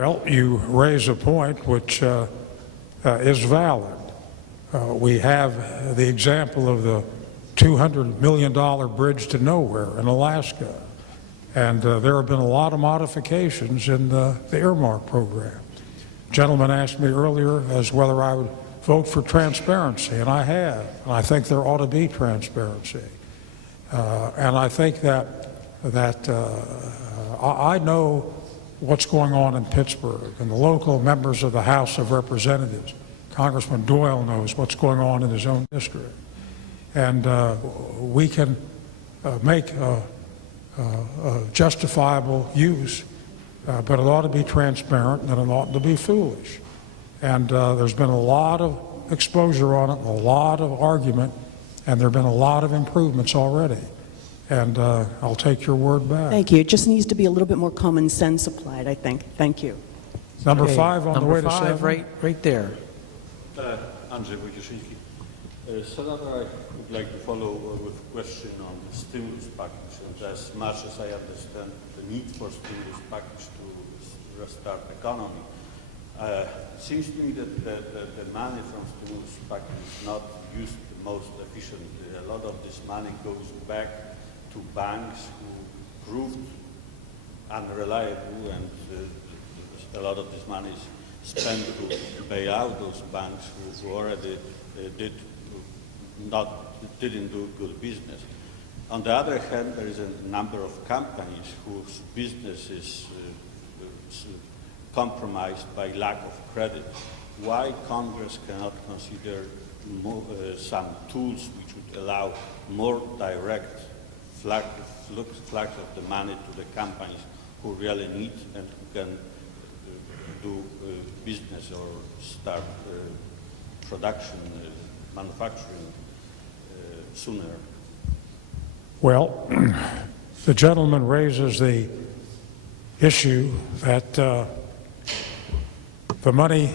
Well, you raise a point which is valid. We have the example of the $200 million bridge to nowhere in Alaska. And there have been a lot of modifications in the earmark program. A gentleman asked me earlier as whether I would vote for transparency, and I have. And I think there ought to be transparency. And I think that I know what's going on in Pittsburgh, and the local members of the House of Representatives. Congressman Doyle knows what's going on in his own district. And we can make justifiable use, but it ought to be transparent and it ought to be foolish. And there's been a lot of exposure on it, a lot of argument, and there have been a lot of improvements already. And I'll take your word back. Thank you. It just needs to be a little bit more common sense applied, I think. Thank you. Number 5 on the way to 7. Number 5, right there. Andrzej Wojciechowski. Senator, I would like to follow with a question on the stimulus package. And as much as I understand the need for stimulus package to restart the economy, it seems to me that the money from stimulus package is not used the most efficiently. A lot of this money goes back to banks who proved unreliable, and a lot of this money is spent to pay out those banks who already didn't do good business. On the other hand, there is a number of companies whose business is compromised by lack of credit. Why Congress cannot consider some tools which would allow more direct flux of the money to the companies who really need and who can do business or start production, manufacturing sooner? Well, the gentleman raises the issue that the money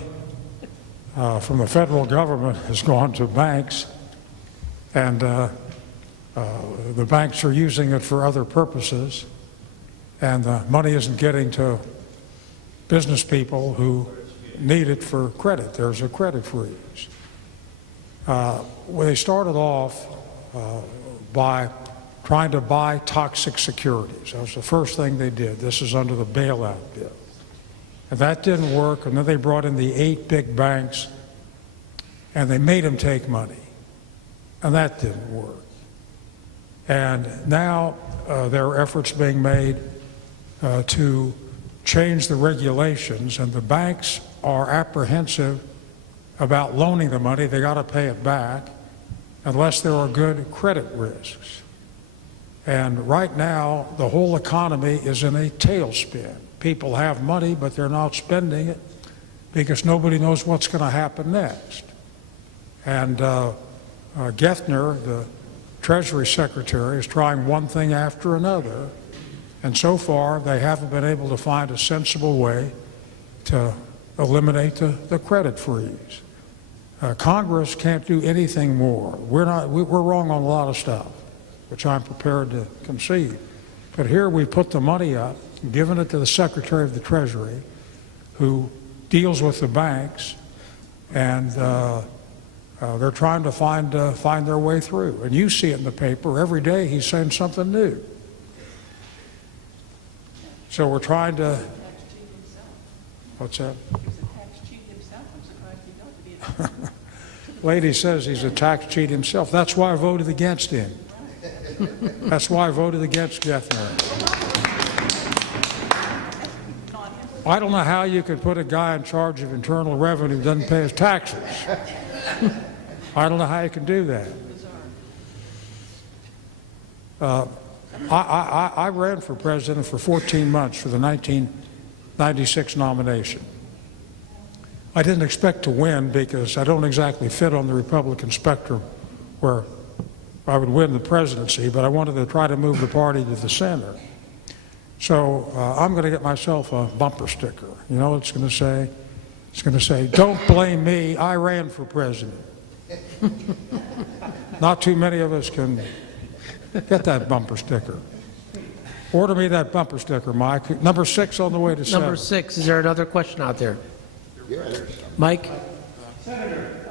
from the federal government has gone to banks, and the banks are using it for other purposes, and the money isn't getting to business people who need it for credit. There's a credit freeze. They started off by trying to buy toxic securities. That was the first thing they did. This is under the bailout bill. And that didn't work, and then they brought in the 8 big banks, and they made them take money. And that didn't work. And now there are efforts being made to change the regulations, and the banks are apprehensive about loaning the money. They got to pay it back unless there are good credit risks. And right now, the whole economy is in a tailspin. People have money, but they're not spending it because nobody knows what's going to happen next. And Gethner, the Treasury Secretary, is trying one thing after another, and so far they haven't been able to find a sensible way to eliminate the credit freeze. Congress can't do anything more. We're wrong on a lot of stuff, which I'm prepared to concede. But here we put the money up, given it to the Secretary of the Treasury, who deals with the banks, and they're trying to find their way through. And you see it in the paper every day. He's saying something new. So we're trying to. What's that? He's a tax cheat himself. I'm surprised he don't to be a Lady says he's a tax cheat himself. That's why I voted against him. That's why I voted against Gethner. I don't know how you could put a guy in charge of internal revenue who doesn't pay his taxes. I don't know how you can do that. I ran for president for 14 months for the 1996 nomination. I didn't expect to win because I don't exactly fit on the Republican spectrum where I would win the presidency, but I wanted to try to move the party to the center. So I'm going to get myself a bumper sticker. You know what it's going to say? It's going to say, "Don't blame me, I ran for president." Not too many of us can get that bumper sticker. Order me that bumper sticker, Mike. Number 6 on the way to 7. Number 6, is there another question out there? Mike? Senator,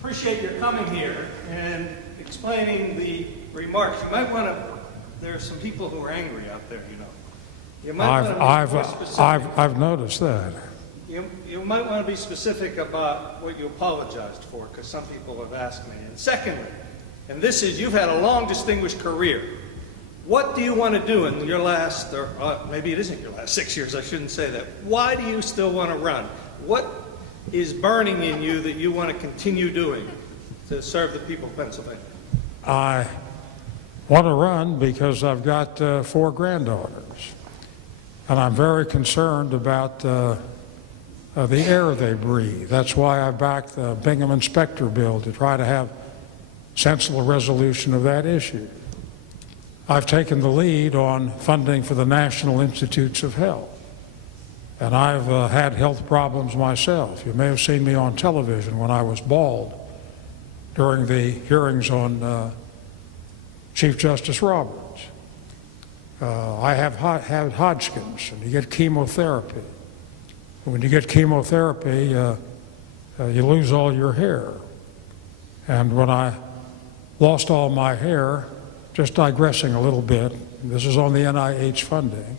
appreciate your coming here and explaining the remarks. You might want to, there are some people who are angry out there, you know. You might want to be more specific. I've noticed that. You might want to be specific about what you apologized for, because some people have asked me. And secondly, and this is, you've had a long, distinguished career. What do you want to do in your last, or maybe it isn't your last 6 years, I shouldn't say that. Why do you still want to run? What is burning in you that you want to continue doing to serve the people of Pennsylvania? I want to run because I've got 4 granddaughters, and I'm very concerned about the air they breathe. That's why I backed the Bingham and Specter bill to try to have sensible resolution of that issue. I've taken the lead on funding for the National Institutes of Health, and I've had health problems myself. You may have seen me on television when I was bald during the hearings on Chief Justice Roberts. I have had Hodgkin's, and you get chemotherapy. When you get chemotherapy, you lose all your hair. And when I lost all my hair, just digressing a little bit, this is on the NIH funding,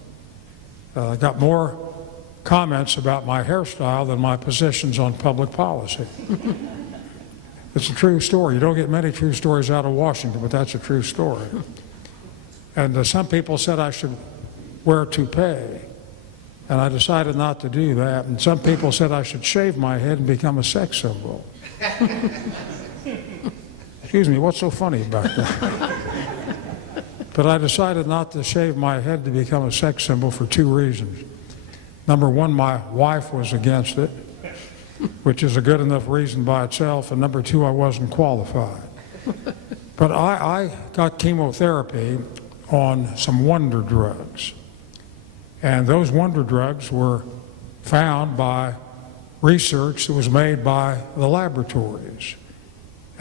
I got more comments about my hairstyle than my positions on public policy. It's a true story. You don't get many true stories out of Washington, but that's a true story. And some people said I should wear a toupee, and I decided not to do that. And some people said I should shave my head and become a sex symbol. Excuse me, what's so funny about that? But I decided not to shave my head to become a sex symbol for 2 reasons. Number 1, my wife was against it, which is a good enough reason by itself. And number 2, I wasn't qualified. But I got chemotherapy on some wonder drugs. And those wonder drugs were found by research that was made by the laboratories.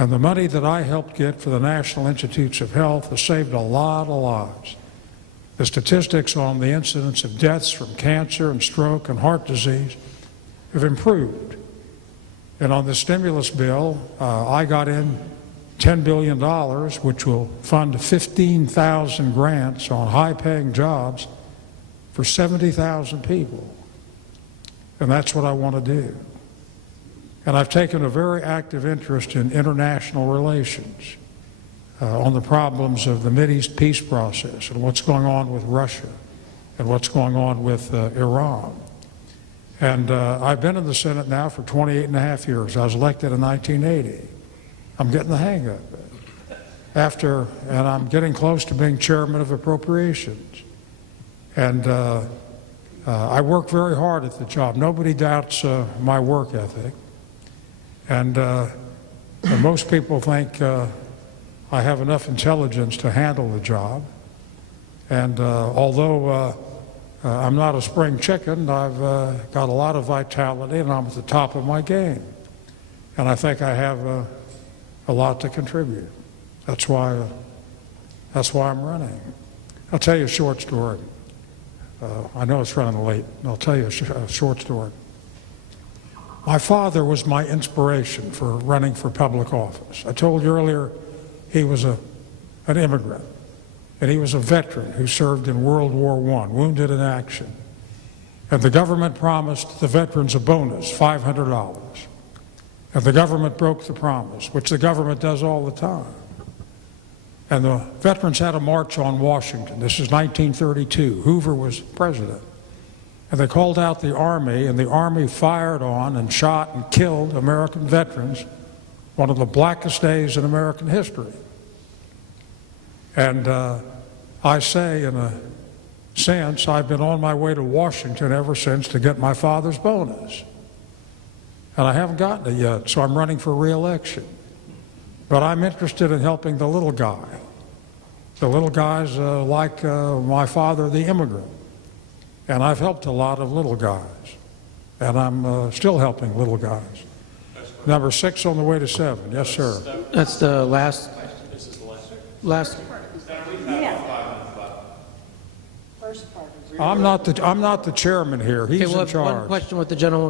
And the money that I helped get for the National Institutes of Health has saved a lot of lives. The statistics on the incidence of deaths from cancer and stroke and heart disease have improved. And on the stimulus bill, I got in $10 billion, which will fund 15,000 grants on high-paying jobs for 70,000 people. And that's what I want to do. And I've taken a very active interest in international relations, on the problems of the Mideast peace process and what's going on with Russia and what's going on with Iran. And I've been in the Senate now for 28 and a half years. I was elected in 1980. I'm getting the hang of it. And I'm getting close to being chairman of appropriations. And I work very hard at the job. Nobody doubts my work ethic. And most people think I have enough intelligence to handle the job. And although I'm not a spring chicken, I've got a lot of vitality, and I'm at the top of my game. And I think I have a lot to contribute. That's why I'm running. I'll tell you a short story. I know it's running late. I'll tell you a short story. My father was my inspiration for running for public office. I told you earlier he was an immigrant, and he was a veteran who served in World War I, wounded in action. And the government promised the veterans a bonus, $500. And the government broke the promise, which the government does all the time. And the veterans had a march on Washington. This is 1932. Hoover was president. And they called out the Army, and the Army fired on and shot and killed American veterans, one of the blackest days in American history. And I say, in a sense, I've been on my way to Washington ever since to get my father's bonus. And I haven't gotten it yet, so I'm running for re-election. But I'm interested in helping the little guy. The little guys like my father, the immigrant. And I've helped a lot of little guys. And I'm still helping little guys. Number 6 on the way to 7. Yes, sir. That's the last. This is the last. Last. I'm not the chairman here. Okay, He's we'll in have one charge. question with the gentleman.